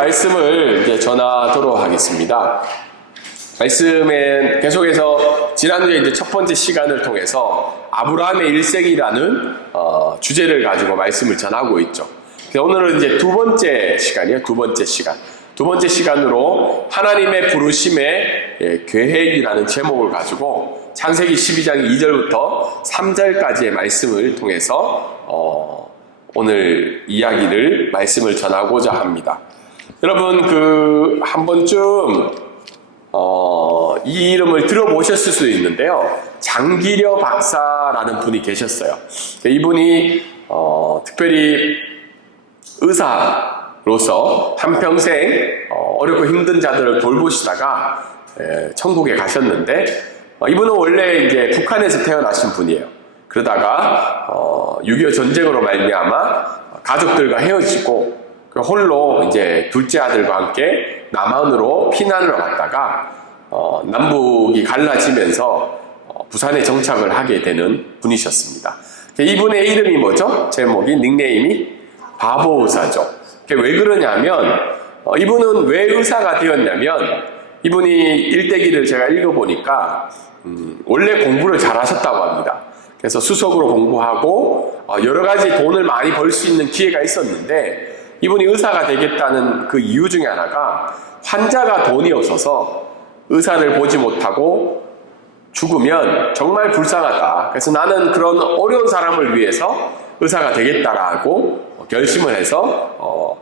말씀을 이제 전하도록 하겠습니다. 말씀에 계속해서 지난주에 이제 첫 번째 시간을 통해서 아브라함의 일생이라는 주제를 가지고 말씀을 전하고 있죠. 오늘은 이제 두 번째 시간이에요. 두 번째 시간으로 하나님의 부르심의 계획이라는 제목을 가지고 창세기 12장 2절부터 3절까지의 말씀을 통해서 오늘 말씀을 전하고자 합니다. 여러분 한 번쯤 이 이름을 들어보셨을 수도 있는데요. 장기려 박사라는 분이 계셨어요. 이분이 특별히 의사로서 한평생 어렵고 힘든 자들을 돌보시다가 천국에 가셨는데, 이분은 원래 이제 북한에서 태어나신 분이에요. 그러다가 6.25 전쟁으로 말미암아 가족들과 헤어지고 홀로 이제 둘째 아들과 함께 남한으로 피난을 왔다가 남북이 갈라지면서 부산에 정착을 하게 되는 분이셨습니다. 이분의 이름이 뭐죠? 제목이 닉네임이 바보 의사죠. 왜 그러냐면 이분은 왜 의사가 되었냐면, 이분이 일대기를 제가 읽어보니까 원래 공부를 잘하셨다고 합니다. 그래서 수석으로 공부하고 여러 가지 돈을 많이 벌 수 있는 기회가 있었는데, 이분이 의사가 되겠다는 그 이유 중에 하나가 환자가 돈이 없어서 의사를 보지 못하고 죽으면 정말 불쌍하다. 그래서 나는 그런 어려운 사람을 위해서 의사가 되겠다라고 결심을 해서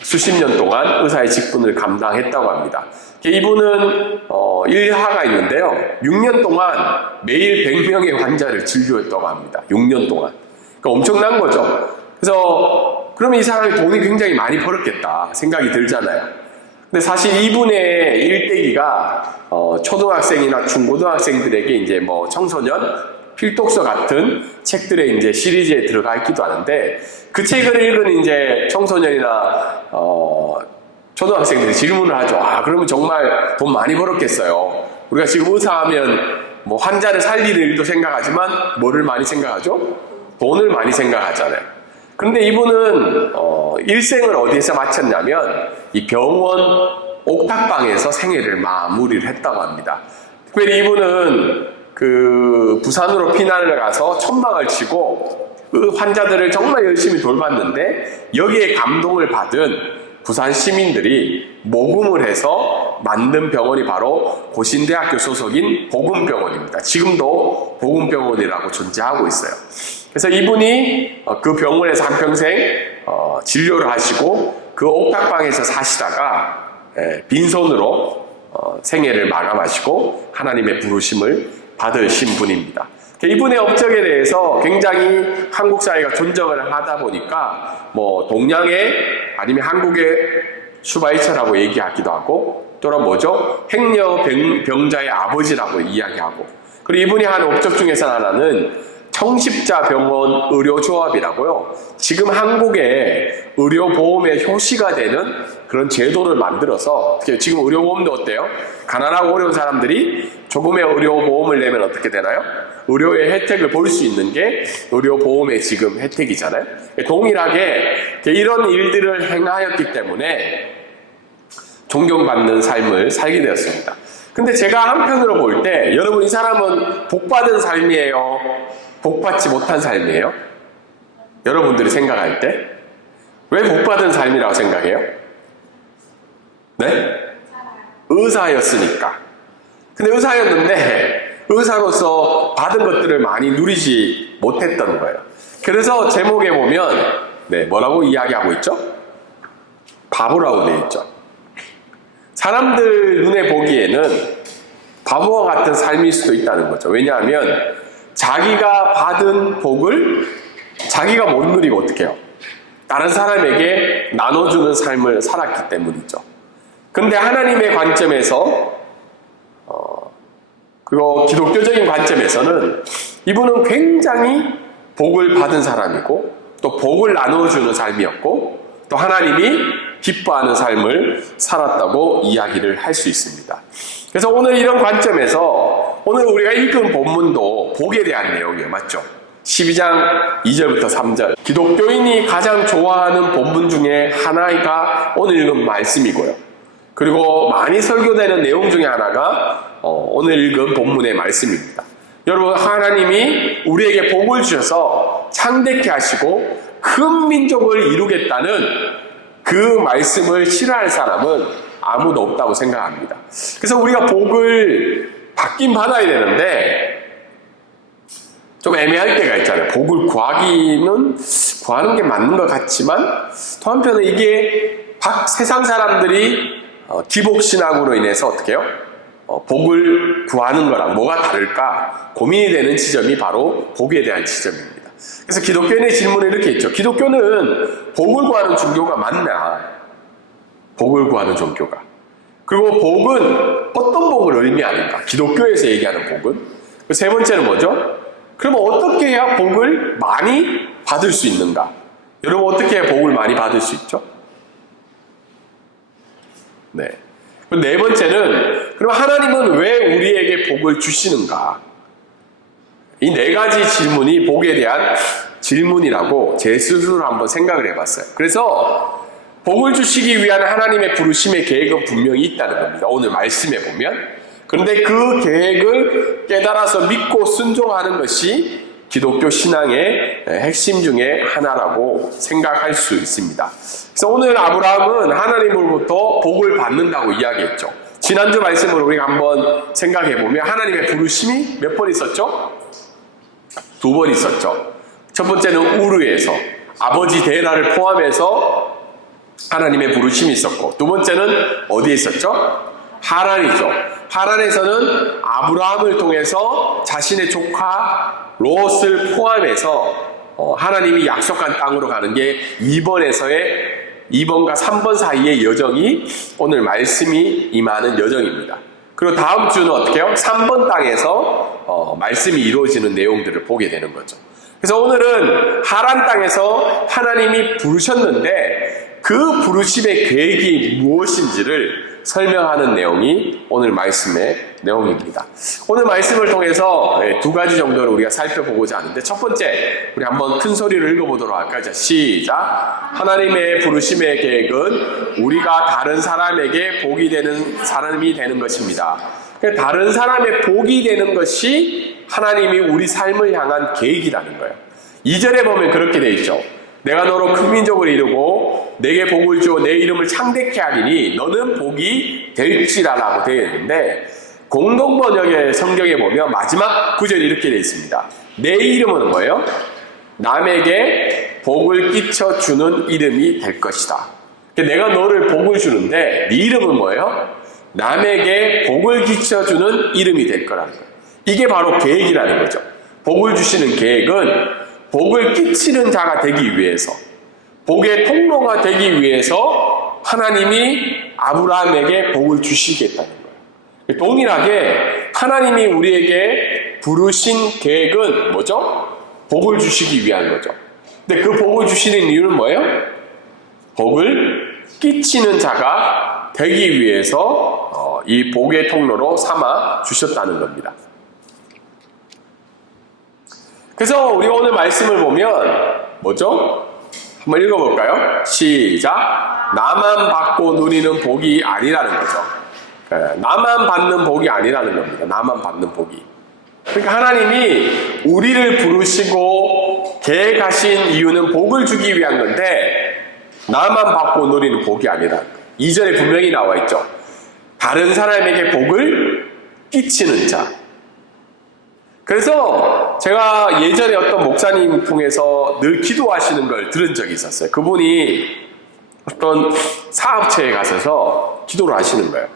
수십 년 동안 의사의 직분을 감당했다고 합니다. 이분은 일하가 있는데요. 6년 동안 매일 100명의 환자를 진료했다고 합니다. 6년 동안. 그러니까 엄청난 거죠. 그래서 그러면 이 사람이 돈이 굉장히 많이 벌었겠다 생각이 들잖아요. 근데 사실 이분의 일대기가 초등학생이나 중고등학생들에게 이제 청소년 필독서 같은 책들의 이제 시리즈에 들어가 있기도 하는데, 그 책을 읽은 이제 청소년이나 초등학생들이 질문을 하죠. 그러면 정말 돈 많이 벌었겠어요. 우리가 지금 의사하면 환자를 살리는 일도 생각하지만 뭐를 많이 생각하죠? 돈을 많이 생각하잖아요. 그런데 이분은 일생을 어디에서 마쳤냐면 이 병원 옥탑방에서 생애를 마무리를 했다고 합니다. 특별히 이분은 부산으로 피난을 가서 천막을 치고 그 환자들을 정말 열심히 돌봤는데, 여기에 감동을 받은 부산 시민들이 모금을 해서 만든 병원이 바로 고신대학교 소속인 복음병원입니다. 지금도 복음병원이라고 존재하고 있어요. 그래서 이분이 그 병원에서 한평생 진료를 하시고 그 옥탑방에서 사시다가 빈손으로 생애를 마감하시고 하나님의 부르심을 받으신 분입니다. 이분의 업적에 대해서 굉장히 한국 사회가 존경을 하다 보니까 동양의 아니면 한국의 슈바이처라고 얘기하기도 하고, 또는 행여병자의 아버지라고 이야기하고, 그리고 이분이 한 업적 중에서 하나는 청십자병원 의료조합이라고요. 지금 한국의 의료보험의 효시가 되는 그런 제도를 만들어서, 지금 의료보험도 어때요? 가난하고 어려운 사람들이 조금의 의료보험을 내면 어떻게 되나요? 의료의 혜택을 볼 수 있는 게 의료보험의 지금 혜택이잖아요. 동일하게 이런 일들을 행하였기 때문에 존경받는 삶을 살게 되었습니다. 근데 제가 한편으로 볼 때, 여러분, 이 사람은 복받은 삶이에요? 복받지 못한 삶이에요? 여러분들이 생각할 때 왜 복받은 삶이라고 생각해요? 네? 의사였으니까. 근데 의사였는데 의사로서 받은 것들을 많이 누리지 못했던 거예요. 그래서 제목에 보면 뭐라고 이야기하고 있죠? 바보라고 되어 있죠. 사람들 눈에 보기에는 바보와 같은 삶일 수도 있다는 거죠. 왜냐하면 자기가 받은 복을 자기가 못 누리고 어떻게 해요? 다른 사람에게 나눠주는 삶을 살았기 때문이죠. 근데 하나님의 관점에서 그리고 기독교적인 관점에서는 이분은 굉장히 복을 받은 사람이고, 또 복을 나눠주는 삶이었고, 또 하나님이 기뻐하는 삶을 살았다고 이야기를 할 수 있습니다. 그래서 오늘 이런 관점에서 오늘 우리가 읽은 본문도 복에 대한 내용이에요. 맞죠? 12장 2절부터 3절. 기독교인이 가장 좋아하는 본문 중에 하나가 오늘 읽은 말씀이고요. 그리고 많이 설교되는 내용 중에 하나가 오늘 읽은 본문의 말씀입니다. 여러분, 하나님이 우리에게 복을 주셔서 창대케 하시고 큰 민족을 이루겠다는 그 말씀을 싫어할 사람은 아무도 없다고 생각합니다. 그래서 우리가 복을 받긴 받아야 되는데 좀 애매할 때가 있잖아요. 복을 구하는 게 맞는 것 같지만 또 한편은 이게 세상 사람들이 기복신학으로 인해서 어떻게 해요? 복을 구하는 거랑 뭐가 다를까 고민이 되는 지점이 바로 복에 대한 지점입니다. 그래서 기독교인의 질문은 이렇게 있죠. 기독교는 복을 구하는 종교가 맞나? 복을 구하는 종교가. 그리고 복은 어떤 복을 의미하는가? 기독교에서 얘기하는 복은. 세 번째는 뭐죠? 그러면 어떻게 해야 복을 많이 받을 수 있는가? 여러분, 어떻게 해야 복을 많이 받을 수 있죠? 네. 네 번째는, 그럼 하나님은 왜 우리에게 복을 주시는가? 이 네 가지 질문이 복에 대한 질문이라고 제 스스로 한번 생각을 해봤어요. 그래서 복을 주시기 위한 하나님의 부르심의 계획은 분명히 있다는 겁니다. 오늘 말씀에 보면. 그런데 그 계획을 깨달아서 믿고 순종하는 것이 기독교 신앙의 핵심 중에 하나라고 생각할 수 있습니다. 그래서 오늘 아브라함은 하나님으로부터 복을 받는다고 이야기했죠. 지난주 말씀을 우리가 한번 생각해보면 하나님의 부르심이 몇 번 있었죠? 2번 있었죠. 첫 번째는 우르에서 아버지 데라를 포함해서 하나님의 부르심이 있었고, 두 번째는 어디에 있었죠? 하란이죠. 하란에서는 아브라함을 통해서 자신의 조카 롯을 포함해서 하나님이 약속한 땅으로 가는 게 2번과 3번 사이의 여정이 오늘 말씀이 임하는 여정입니다. 그리고 다음 주는 어떻게 해요? 3번 땅에서 말씀이 이루어지는 내용들을 보게 되는 거죠. 그래서 오늘은 하란 땅에서 하나님이 부르셨는데 그 부르심의 계획이 무엇인지를 설명하는 내용이 오늘 말씀의 내용입니다. 오늘 말씀을 통해서 2가지 정도를 우리가 살펴보고자 하는데, 첫 번째, 우리 한번 큰 소리를 읽어보도록 할까요? 자, 시작! 하나님의 부르심의 계획은 우리가 다른 사람에게 복이 되는 사람이 되는 것입니다. 다른 사람의 복이 되는 것이 하나님이 우리 삶을 향한 계획이라는 거예요. 2절에 보면 그렇게 되어 있죠. 내가 너로 큰 민족을 이루고 내게 복을 주어 내 이름을 창대케 하리니 너는 복이 될지라라고 되어 있는데, 공동번역의 성경에 보면 마지막 구절이 이렇게 되어 있습니다. 내 이름은 뭐예요? 남에게 복을 끼쳐주는 이름이 될 것이다. 내가 너를 복을 주는데 네 이름은 뭐예요? 남에게 복을 끼쳐주는 이름이 될 거라는 거예요. 이게 바로 계획이라는 거죠. 복을 주시는 계획은 복을 끼치는 자가 되기 위해서, 복의 통로가 되기 위해서 하나님이 아브라함에게 복을 주시겠다는 거예요. 동일하게 하나님이 우리에게 부르신 계획은 뭐죠? 복을 주시기 위한 거죠. 근데 그 복을 주시는 이유는 뭐예요? 복을 끼치는 자가 되기 위해서 이 복의 통로로 삼아 주셨다는 겁니다. 그래서 우리가 오늘 말씀을 보면 뭐죠? 한번 읽어볼까요? 시작! 나만 받고 누리는 복이 아니라는 거죠. 나만 받는 복이 아니라는 겁니다. 나만 받는 복이. 그러니까 하나님이 우리를 부르시고 계획하신 이유는 복을 주기 위한 건데, 나만 받고 누리는 복이 아니라는 거예요. 2절에 분명히 나와 있죠. 다른 사람에게 복을 끼치는 자. 그래서 제가 예전에 어떤 목사님 통해서 늘 기도하시는 걸 들은 적이 있었어요. 그분이 어떤 사업체에 가셔서 기도를 하시는 거예요.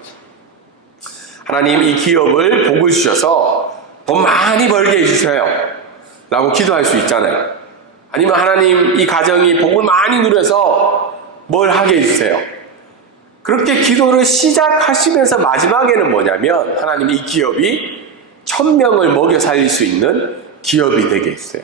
하나님, 이 기업을 복을 주셔서 돈 많이 벌게 해주세요 라고 기도할 수 있잖아요. 아니면 하나님, 이 가정이 복을 많이 누려서 뭘 하게 해주세요. 그렇게 기도를 시작하시면서 마지막에는 뭐냐면, 하나님, 이 기업이 1000명을 먹여 살릴 수 있는 기업이 되게 해주세요.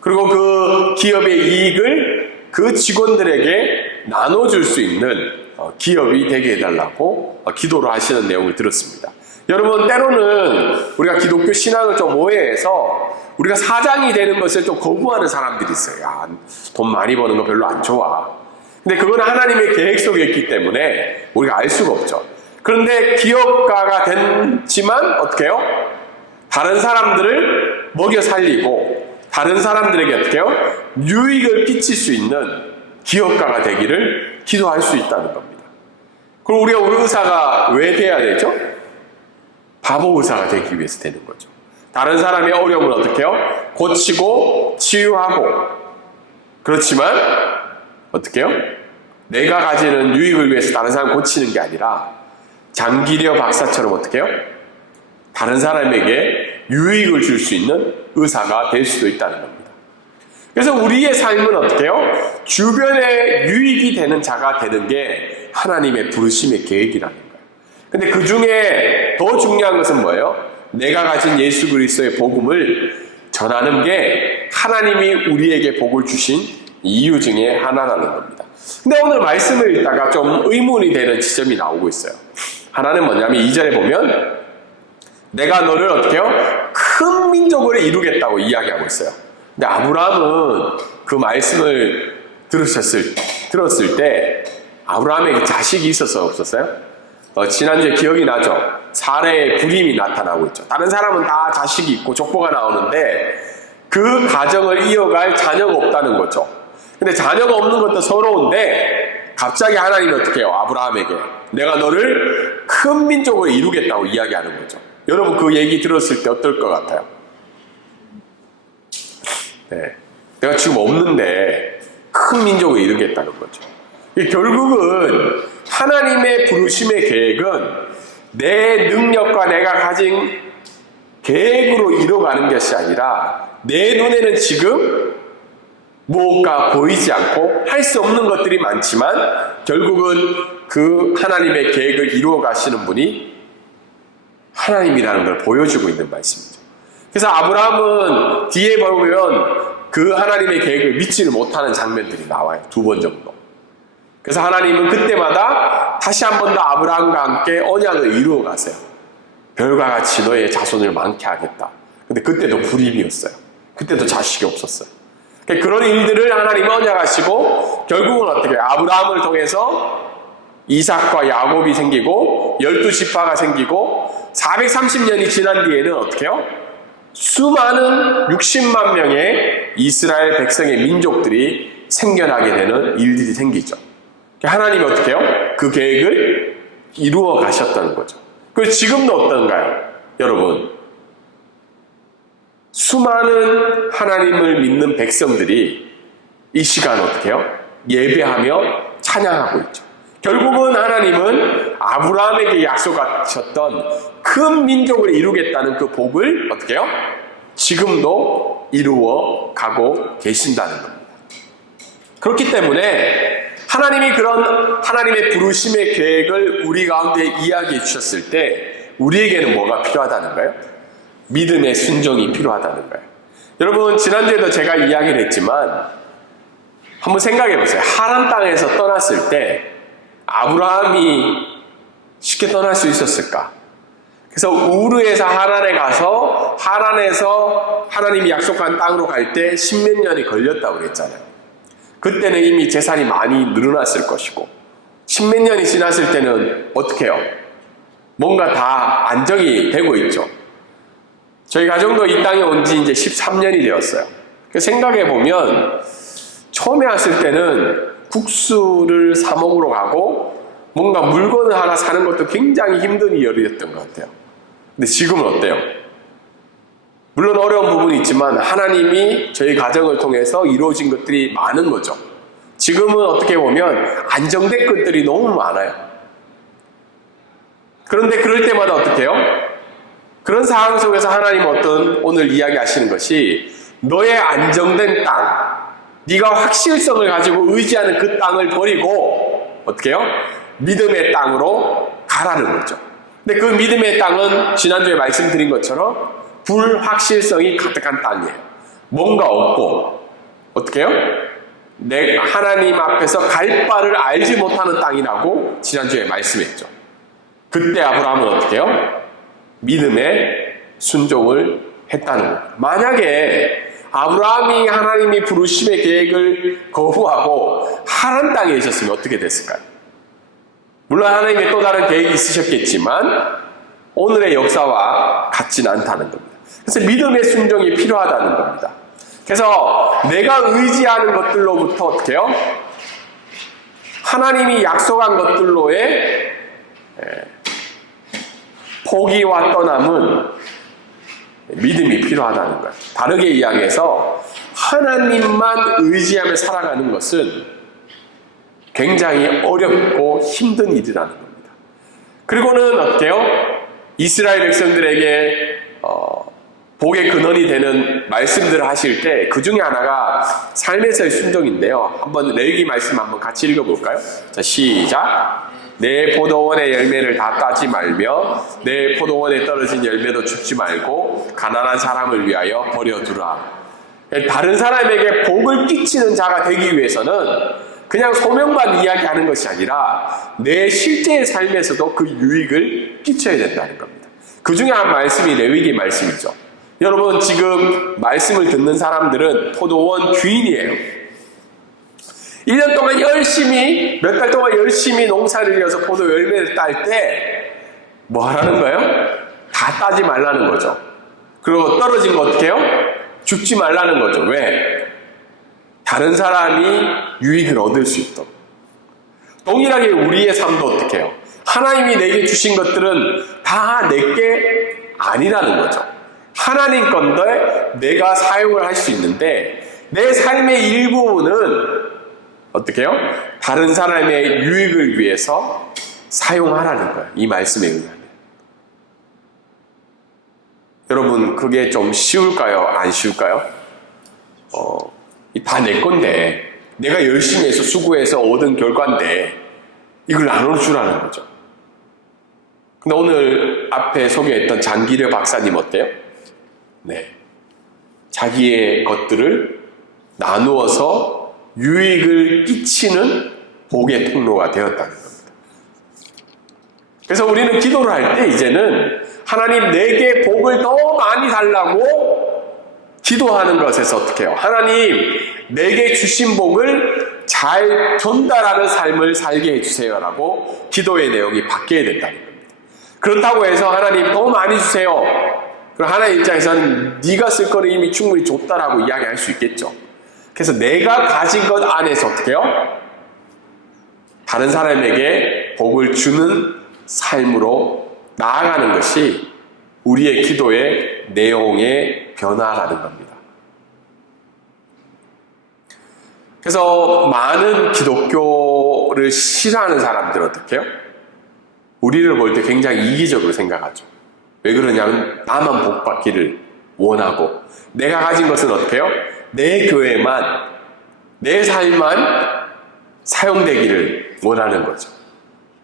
그리고 그 기업의 이익을 그 직원들에게 나눠줄 수 있는 기업이 되게 해달라고 기도를 하시는 내용을 들었습니다. 여러분, 때로는 우리가 기독교 신앙을 좀 오해해서 우리가 사장이 되는 것을 좀 거부하는 사람들이 있어요. 야, 돈 많이 버는 거 별로 안 좋아. 근데 그건 하나님의 계획 속에 있기 때문에 우리가 알 수가 없죠. 그런데 기업가가 됐지만 어떻게 해요? 다른 사람들을 먹여 살리고 다른 사람들에게 어떻게 해요? 유익을 끼칠 수 있는 기업가가 되기를 기도할 수 있다는 겁니다. 그럼 우리가 의사가 왜 돼야 되죠? 바보 의사가 되기 위해서 되는 거죠. 다른 사람의 어려움을 어떻게 해요? 고치고 치유하고. 그렇지만 어떻게 해요? 내가 가지는 유익을 위해서 다른 사람 고치는 게 아니라 장기려 박사처럼 어떻게 해요? 다른 사람에게 유익을 줄 수 있는 의사가 될 수도 있다는 겁니다. 그래서 우리의 삶은 어떻게 해요? 주변에 유익이 되는 자가 되는 게 하나님의 부르심의 계획이라는 거예요. 근데 그 중에 더 중요한 것은 뭐예요? 내가 가진 예수 그리스도의 복음을 전하는 게 하나님이 우리에게 복을 주신 이유 중에 하나라는 겁니다. 근데 오늘 말씀을 읽다가 좀 의문이 되는 지점이 나오고 있어요. 하나는 뭐냐면 2절에 보면 내가 너를 어떻게 해요? 큰 민족으로 이루겠다고 이야기하고 있어요. 근데 아브라함은 그 말씀을 들었을 때 아브라함에게 자식이 있었어요? 없었어요? 지난주에 기억이 나죠? 사례의 불임이 나타나고 있죠. 다른 사람은 다 자식이 있고 족보가 나오는데 그 가정을 이어갈 자녀가 없다는 거죠. 근데 자녀가 없는 것도 서러운데 갑자기 하나님이 어떻게 해요? 아브라함에게 내가 너를 큰 민족으로 이루겠다고 이야기하는 거죠. 여러분 그 얘기 들었을 때 어떨 것 같아요? 네, 내가 지금 없는데 큰 민족을 이루겠다는 거죠. 결국은 하나님의 부르심의 계획은 내 능력과 내가 가진 계획으로 이뤄가는 것이 아니라 내 눈에는 지금 뭐가 보이지 않고 할 수 없는 것들이 많지만 결국은 그 하나님의 계획을 이루어 가시는 분이 하나님이라는 걸 보여주고 있는 말씀이죠. 그래서 아브라함은 뒤에 보면 그 하나님의 계획을 믿지를 못하는 장면들이 나와요. 2번 정도. 그래서 하나님은 그때마다 다시 한 번 더 아브라함과 함께 언약을 이루어 가세요. 별과 같이 너의 자손을 많게 하겠다. 근데 그때도 불임이었어요. 그때도 자식이 없었어요. 그런 일들을 하나님은 언약하시고 결국은 어떻게 해요? 아브라함을 통해서 이삭과 야곱이 생기고 12지파가 생기고 430년이 지난 뒤에는 어떻게 해요? 수많은 60만 명의 이스라엘 백성의 민족들이 생겨나게 되는 일들이 생기죠. 하나님이 어떻게 해요? 그 계획을 이루어 가셨다는 거죠. 그리고 지금도 어떤가요? 여러분, 수많은 하나님을 믿는 백성들이 이 시간 어떻게 해요? 예배하며 찬양하고 있죠. 결국은 하나님은 아브라함에게 약속하셨던 큰 민족을 이루겠다는 그 복을 어떻게 해요? 지금도 이루어 가고 계신다는 겁니다. 그렇기 때문에 하나님이 그런 하나님의 부르심의 계획을 우리 가운데 이야기해 주셨을 때 우리에게는 뭐가 필요하다는 거예요? 믿음의 순종이 필요하다는 거예요. 여러분, 지난주에도 제가 이야기를 했지만 한번 생각해 보세요. 하란 땅에서 떠났을 때 아브라함이 쉽게 떠날 수 있었을까? 그래서 우르에서 하란에 가서 하란에서 하나님이 약속한 땅으로 갈 때 10몇 년이 걸렸다고 그랬잖아요. 그때는 이미 재산이 많이 늘어났을 것이고 10몇 년이 지났을 때는 어떻게 해요? 뭔가 다 안정이 되고 있죠. 저희 가정도 이 땅에 온 지 이제 13년이 되었어요. 생각해 보면 처음에 왔을 때는 국수를 사 먹으러 가고 뭔가 물건을 하나 사는 것도 굉장히 힘든 일이었던 것 같아요. 근데 지금은 어때요? 물론 어려운 부분이 있지만 하나님이 저희 가정을 통해서 이루어진 것들이 많은 거죠. 지금은 어떻게 보면 안정된 것들이 너무 많아요. 그런데 그럴 때마다 어떻게 해요? 그런 상황 속에서 하나님은 오늘 이야기하시는 것이 너의 안정된 땅, 네가 확실성을 가지고 의지하는 그 땅을 버리고 어떻게 해요? 믿음의 땅으로 가라는 거죠. 근데 그 믿음의 땅은 지난주에 말씀드린 것처럼 불확실성이 가득한 땅이에요. 뭔가 없고 어떻게 해요? 내 하나님 앞에서 갈 바를 알지 못하는 땅이라고 지난주에 말씀했죠. 그때 아브라함은 어떻게 해요? 믿음의 순종을 했다는 겁니다. 만약에 아브라함이 하나님이 부르심의 계획을 거부하고 하란 땅에 있었으면 어떻게 됐을까요? 물론 하나님께 또 다른 계획이 있으셨겠지만 오늘의 역사와 같지는 않다는 겁니다. 그래서 믿음의 순종이 필요하다는 겁니다. 그래서 내가 의지하는 것들로부터 어떻게 해요? 하나님이 약속한 것들로의 포기와 떠남은 믿음이 필요하다는 거예요. 다르게 이야기해서 하나님만 의지하며 살아가는 것은 굉장히 어렵고 힘든 일이라는 겁니다. 그리고는 어때요? 이스라엘 백성들에게 복의 근원이 되는 말씀들을 하실 때 그 중에 하나가 삶에서의 순종인데요. 한번 레위기 말씀 한번 같이 읽어볼까요? 자, 시작. 내 포도원의 열매를 다 따지 말며 내 포도원에 떨어진 열매도 줍지 말고 가난한 사람을 위하여 버려두라. 다른 사람에게 복을 끼치는 자가 되기 위해서는 그냥 소명만 이야기하는 것이 아니라 내 실제의 삶에서도 그 유익을 끼쳐야 된다는 겁니다. 그 중에 한 말씀이 레위기 말씀이죠. 여러분 지금 말씀을 듣는 사람들은 포도원 주인이에요. 1년 동안 열심히, 몇 달 동안 열심히 농사를 지어서 포도 열매를 딸 때 뭐 하라는 거예요? 다 따지 말라는 거죠. 그리고 떨어진 거 어떻게 해요? 줍지 말라는 거죠. 왜? 다른 사람이 유익을 얻을 수 있도록. 동일하게 우리의 삶도 어떻게 해요? 하나님이 내게 주신 것들은 다 내게 아니라는 거죠. 하나님 건데 내가 사용을 할 수 있는데 내 삶의 일부분은 어떻게 해요? 다른 사람의 유익을 위해서 사용하라는 거예요. 이 말씀에 의하면. 여러분 그게 좀 쉬울까요? 안 쉬울까요? 다 내 건데 내가 열심히 해서 수고해서 얻은 결과인데 이걸 나눠주라는 거죠. 근데 오늘 앞에 소개했던 장기려 박사님 어때요? 네, 자기의 것들을 나누어서 유익을 끼치는 복의 통로가 되었다는 겁니다. 그래서 우리는 기도를 할 때 이제는 하나님 내게 복을 더 많이 달라고 기도하는 것에서 어떻게 해요? 하나님 내게 주신 복을 잘 전달하는 삶을 살게 해주세요라고 기도의 내용이 바뀌어야 된다는 겁니다. 그렇다고 해서 하나님 더 많이 주세요. 그럼 하나님 입장에서는 네가 쓸 거를 이미 충분히 줬다라고 이야기할 수 있겠죠. 그래서 내가 가진 것 안에서 어떻게 해요? 다른 사람에게 복을 주는 삶으로 나아가는 것이 우리의 기도의 내용의 변화라는 겁니다. 그래서 많은 기독교를 싫어하는 사람들은 어떻게 해요? 우리를 볼 때 굉장히 이기적으로 생각하죠. 왜 그러냐면 나만 복 받기를 원하고 내가 가진 것은 어떻게 해요? 내 교회만, 내 삶만 사용되기를 원하는 거죠.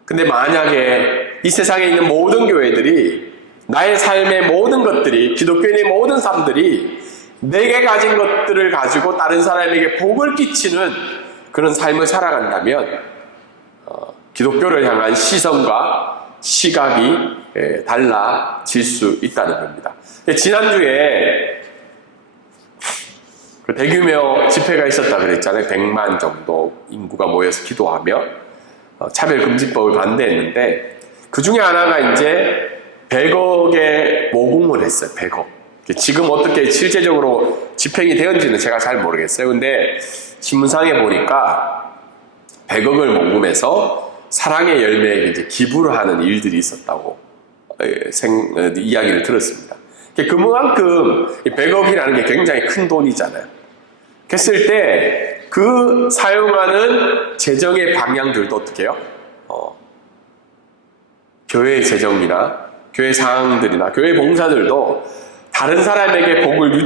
근데 만약에 이 세상에 있는 모든 교회들이 나의 삶의 모든 것들이, 기독교인의 모든 삶들이 내게 가진 것들을 가지고 다른 사람에게 복을 끼치는 그런 삶을 살아간다면 기독교를 향한 시선과 시각이 달라질 수 있다는 겁니다. 지난주에 대규모 집회가 있었다 그랬잖아요. 100만 정도 인구가 모여서 기도하며 차별금지법을 반대했는데 그 중에 하나가 이제 100억의 모금을 했어요. 100억. 지금 어떻게 실제적으로 집행이 되었는지는 제가 잘 모르겠어요. 근데 신문상에 보니까 100억을 모금해서 사랑의 열매에 이제 기부를 하는 일들이 있었다고 이야기를 들었습니다. 그만큼 100억이라는 게 굉장히 큰 돈이잖아요. 그랬을 때 그 사용하는 재정의 방향들도 어떻게 해요? 교회 재정이나 교회 사항들이나 교회 봉사들도 다른 사람에게 복을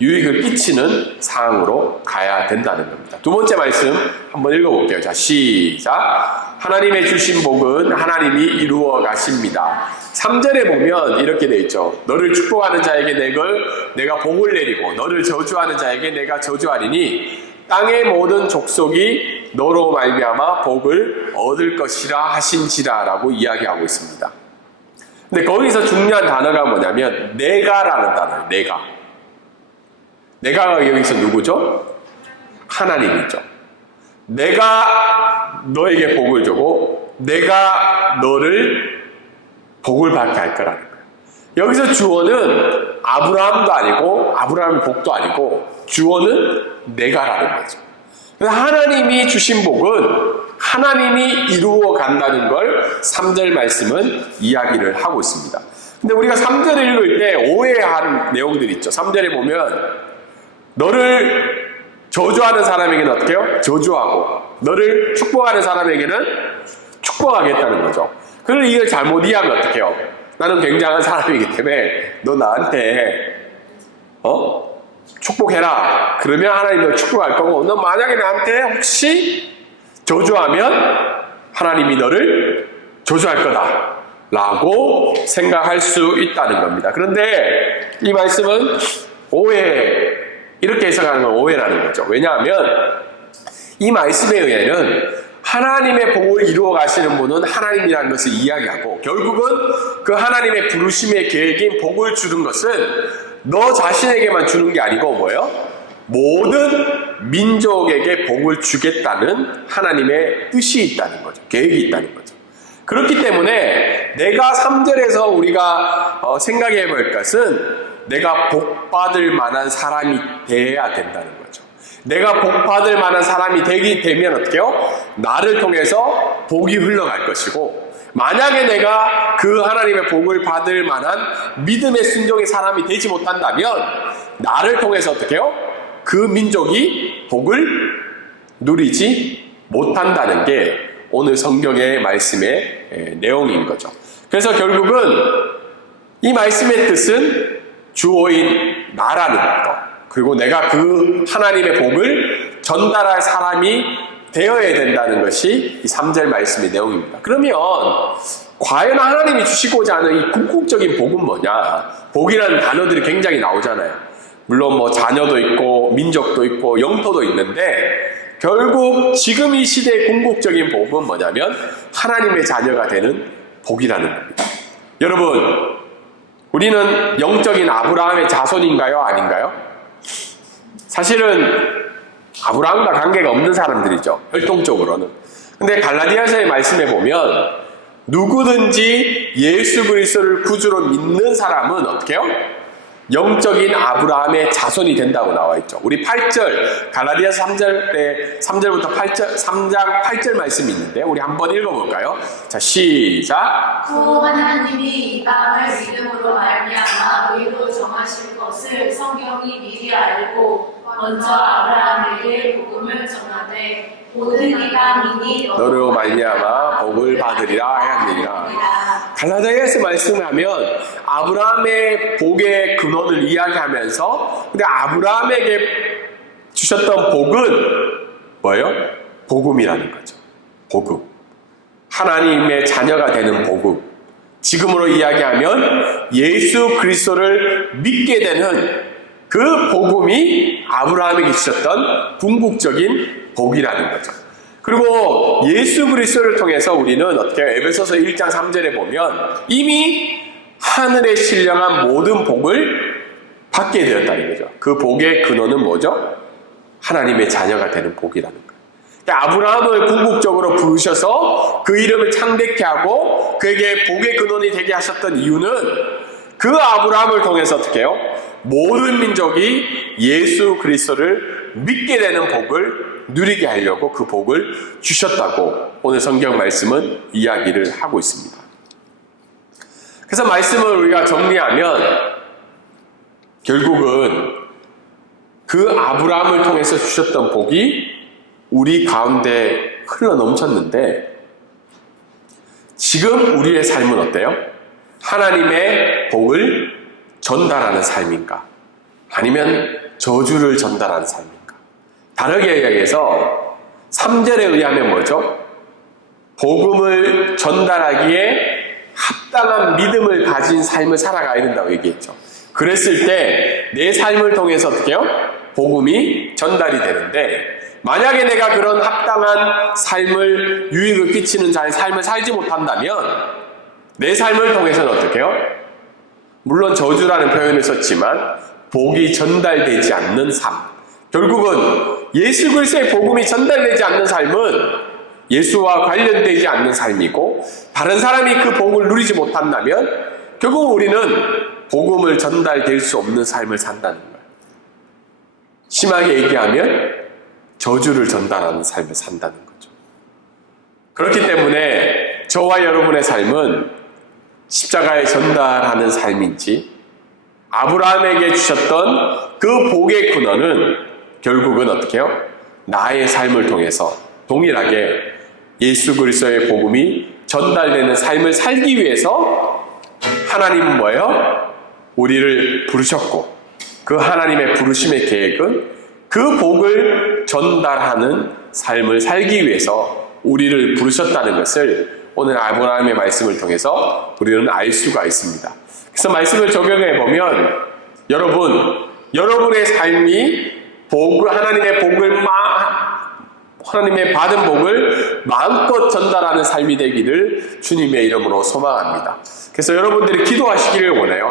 유익을 끼치는 사항으로 가야 된다는 겁니다. 두 번째 말씀 한번 읽어볼게요. 자, 시작. 하나님의 주신 복은 하나님이 이루어 가십니다. 3절에 보면 이렇게 돼 있죠. 너를 축복하는 자에게 내가 복을 내리고 너를 저주하는 자에게 내가 저주하리니 땅의 모든 족속이 너로 말미암아 복을 얻을 것이라 하신지라라고 이야기하고 있습니다. 근데 거기서 중요한 단어가 뭐냐면 내가라는 단어예요. 내가가 여기서 누구죠? 하나님이죠. 내가 너에게 복을 주고 내가 너를 복을 받게 할 거라는 거예요. 여기서 주어는 아브라함도 아니고 아브라함의 복도 아니고 주어는 내가라는 거죠. 그래서 하나님이 주신 복은 하나님이 이루어 간다는 걸 3절 말씀은 이야기를 하고 있습니다. 근데 우리가 3절을 읽을 때 오해하는 내용들이 있죠. 3절에 보면 너를 저주하는 사람에게는 어떻게 해요? 저주하고 너를 축복하는 사람에게는 축복하겠다는 거죠. 그걸 이걸 잘못 이해하면 어떻게 해요? 나는 굉장한 사람이기 때문에 너 나한테 축복해라. 그러면 하나님 너 축복할 거고 너 만약에 나한테 혹시 저주하면 하나님이 너를 저주할 거다 라고 생각할 수 있다는 겁니다. 그런데 이 말씀은 이렇게 해석하는 건 오해라는 거죠. 왜냐하면 이 말씀에 의해는 하나님의 복을 이루어 가시는 분은 하나님이라는 것을 이야기하고 결국은 그 하나님의 부르심의 계획인 복을 주는 것은 너 자신에게만 주는 게 아니고 뭐예요? 모든 민족에게 복을 주겠다는 하나님의 뜻이 있다는 거죠. 계획이 있다는 거죠. 그렇기 때문에 내가 3절에서 우리가 생각해 볼 것은 내가 복받을 만한 사람이 돼야 된다는 거죠. 내가 복받을 만한 사람이 되면 어떻게 해요? 나를 통해서 복이 흘러갈 것이고 만약에 내가 그 하나님의 복을 받을 만한 믿음의 순종의 사람이 되지 못한다면 나를 통해서 어떻게 해요? 그 민족이 복을 누리지 못한다는 게 오늘 성경의 말씀의 내용인 거죠. 그래서 결국은 이 말씀의 뜻은 주어인 나라는 것, 그리고 내가 그 하나님의 복을 전달할 사람이 되어야 된다는 것이 이 3절 말씀의 내용입니다. 그러면 과연 하나님이 주시고자 하는 이 궁극적인 복은 뭐냐? 복이라는 단어들이 굉장히 나오잖아요. 물론 뭐 자녀도 있고 민족도 있고 영토도 있는데 결국 지금 이 시대의 궁극적인 복은 뭐냐면 하나님의 자녀가 되는 복이라는 겁니다. 여러분, 우리는 영적인 아브라함의 자손인가요? 아닌가요? 사실은 아브라함과 관계가 없는 사람들이죠. 혈통적으로는. 근데 갈라디아서의 말씀에 보면 누구든지 예수 그리스도를 구주로 믿는 사람은 어떻게 해요? 영적인 아브라함의 자손이 된다고 나와 있죠. 우리 8절, 갈라디아서 3절부터 8절, 3장 8절 말씀이 있는데 우리 한번 읽어볼까요? 자, 시작. 또 하나님이 이 땅을 믿음으로 말미암아 의로 정하실 것을 성경이 미리 알고 먼저 아브라함에게 복음을 전하되 모든 이가 이미 너로 말미암아 복을 받으리라 하였느니라. 갈라디아서 말씀을 하면 아브라함의 복의 근원을 이야기하면서 근데 아브라함에게 주셨던 복은 뭐예요? 복음이라는 거죠. 복음. 하나님의 자녀가 되는 복음. 지금으로 이야기하면 예수 그리스도를 믿게 되는 그 복음이 아브라함에게 주셨던 궁극적인 복이라는 거죠. 그리고 예수 그리스도를 통해서 우리는 어떻게 에베소서 1장 3절에 보면 이미 하늘에 신령한 모든 복을 받게 되었다는 거죠. 그 복의 근원은 뭐죠? 하나님의 자녀가 되는 복이라는 거예요. 아브라함을 궁극적으로 부르셔서 그 이름을 창대케 하고 그에게 복의 근원이 되게 하셨던 이유는 그 아브라함을 통해서 어떻게 해요? 모든 민족이 예수 그리스도를 믿게 되는 복을 누리게 하려고 그 복을 주셨다고 오늘 성경 말씀은 이야기를 하고 있습니다. 그래서 말씀을 우리가 정리하면 결국은 그 아브라함을 통해서 주셨던 복이 우리 가운데 흘러 넘쳤는데 지금 우리의 삶은 어때요? 하나님의 복을 전달하는 삶인가? 아니면 저주를 전달하는 삶인가? 다르게 이야기해서 3절에 의하면 뭐죠? 복음을 전달하기에 합당한 믿음을 가진 삶을 살아가야 된다고 얘기했죠. 그랬을 때 내 삶을 통해서 어떻게 해요? 복음이 전달이 되는데 만약에 내가 그런 합당한 삶을 유익을 끼치는 자의 삶을 살지 못한다면 내 삶을 통해서는 어떻게 해요? 물론 저주라는 표현을 썼지만 복이 전달되지 않는 삶. 결국은 예수 그리스도의 복음이 전달되지 않는 삶은 예수와 관련되지 않는 삶이고, 다른 사람이 그 복을 누리지 못한다면 결국 우리는 복음을 전달될 수 없는 삶을 산다는 거예요. 심하게 얘기하면 저주를 전달하는 삶을 산다는 거죠. 그렇기 때문에 저와 여러분의 삶은 십자가에 전달하는 삶인지, 아브라함에게 주셨던 그 복의 근원은 결국은 어떻게 해요? 나의 삶을 통해서 동일하게 예수 그리스도의 복음이 전달되는 삶을 살기 위해서 하나님은 뭐예요? 우리를 부르셨고, 그 하나님의 부르심의 계획은 그 복을 전달하는 삶을 살기 위해서 우리를 부르셨다는 것을 오늘 아브라함의 말씀을 통해서 우리는 알 수가 있습니다. 그래서 말씀을 적용해 보면 여러분의 삶이 하나님의 받은 복을 마음껏 전달하는 삶이 되기를 주님의 이름으로 소망합니다. 그래서 여러분들이 기도하시기를 원해요.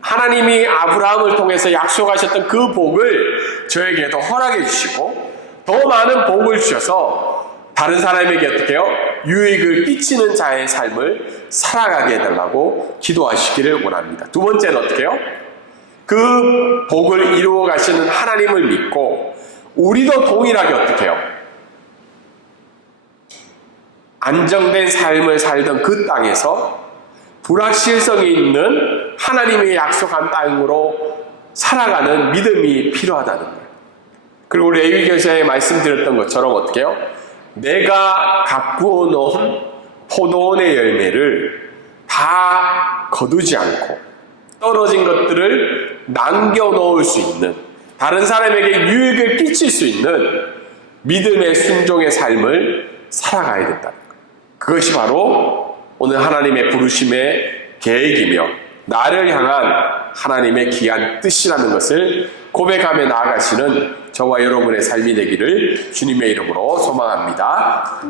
하나님이 아브라함을 통해서 약속하셨던 그 복을 저에게도 허락해 주시고, 더 많은 복을 주셔서 다른 사람에게 어떻게 해요? 유익을 끼치는 자의 삶을 살아가게 해달라고 기도하시기를 원합니다. 두 번째는 어떻게 해요? 그 복을 이루어 가시는 하나님을 믿고 우리도 동일하게 어떻게 해요? 안정된 삶을 살던 그 땅에서 불확실성이 있는 하나님의 약속한 땅으로 살아가는 믿음이 필요하다는 거예요. 그리고 우리 레위기서에 말씀드렸던 것처럼 어떻게 해요? 내가 가꾸어 놓은 포도원의 열매를 다 거두지 않고 떨어진 것들을 남겨놓을 수 있는, 다른 사람에게 유익을 끼칠 수 있는 믿음의 순종의 삶을 살아가야 된다는 거예요. 그것이 바로 오늘 하나님의 부르심의 계획이며 나를 향한 하나님의 귀한 뜻이라는 것을 고백하며 나아가시는 저와 여러분의 삶이 되기를 주님의 이름으로 소망합니다.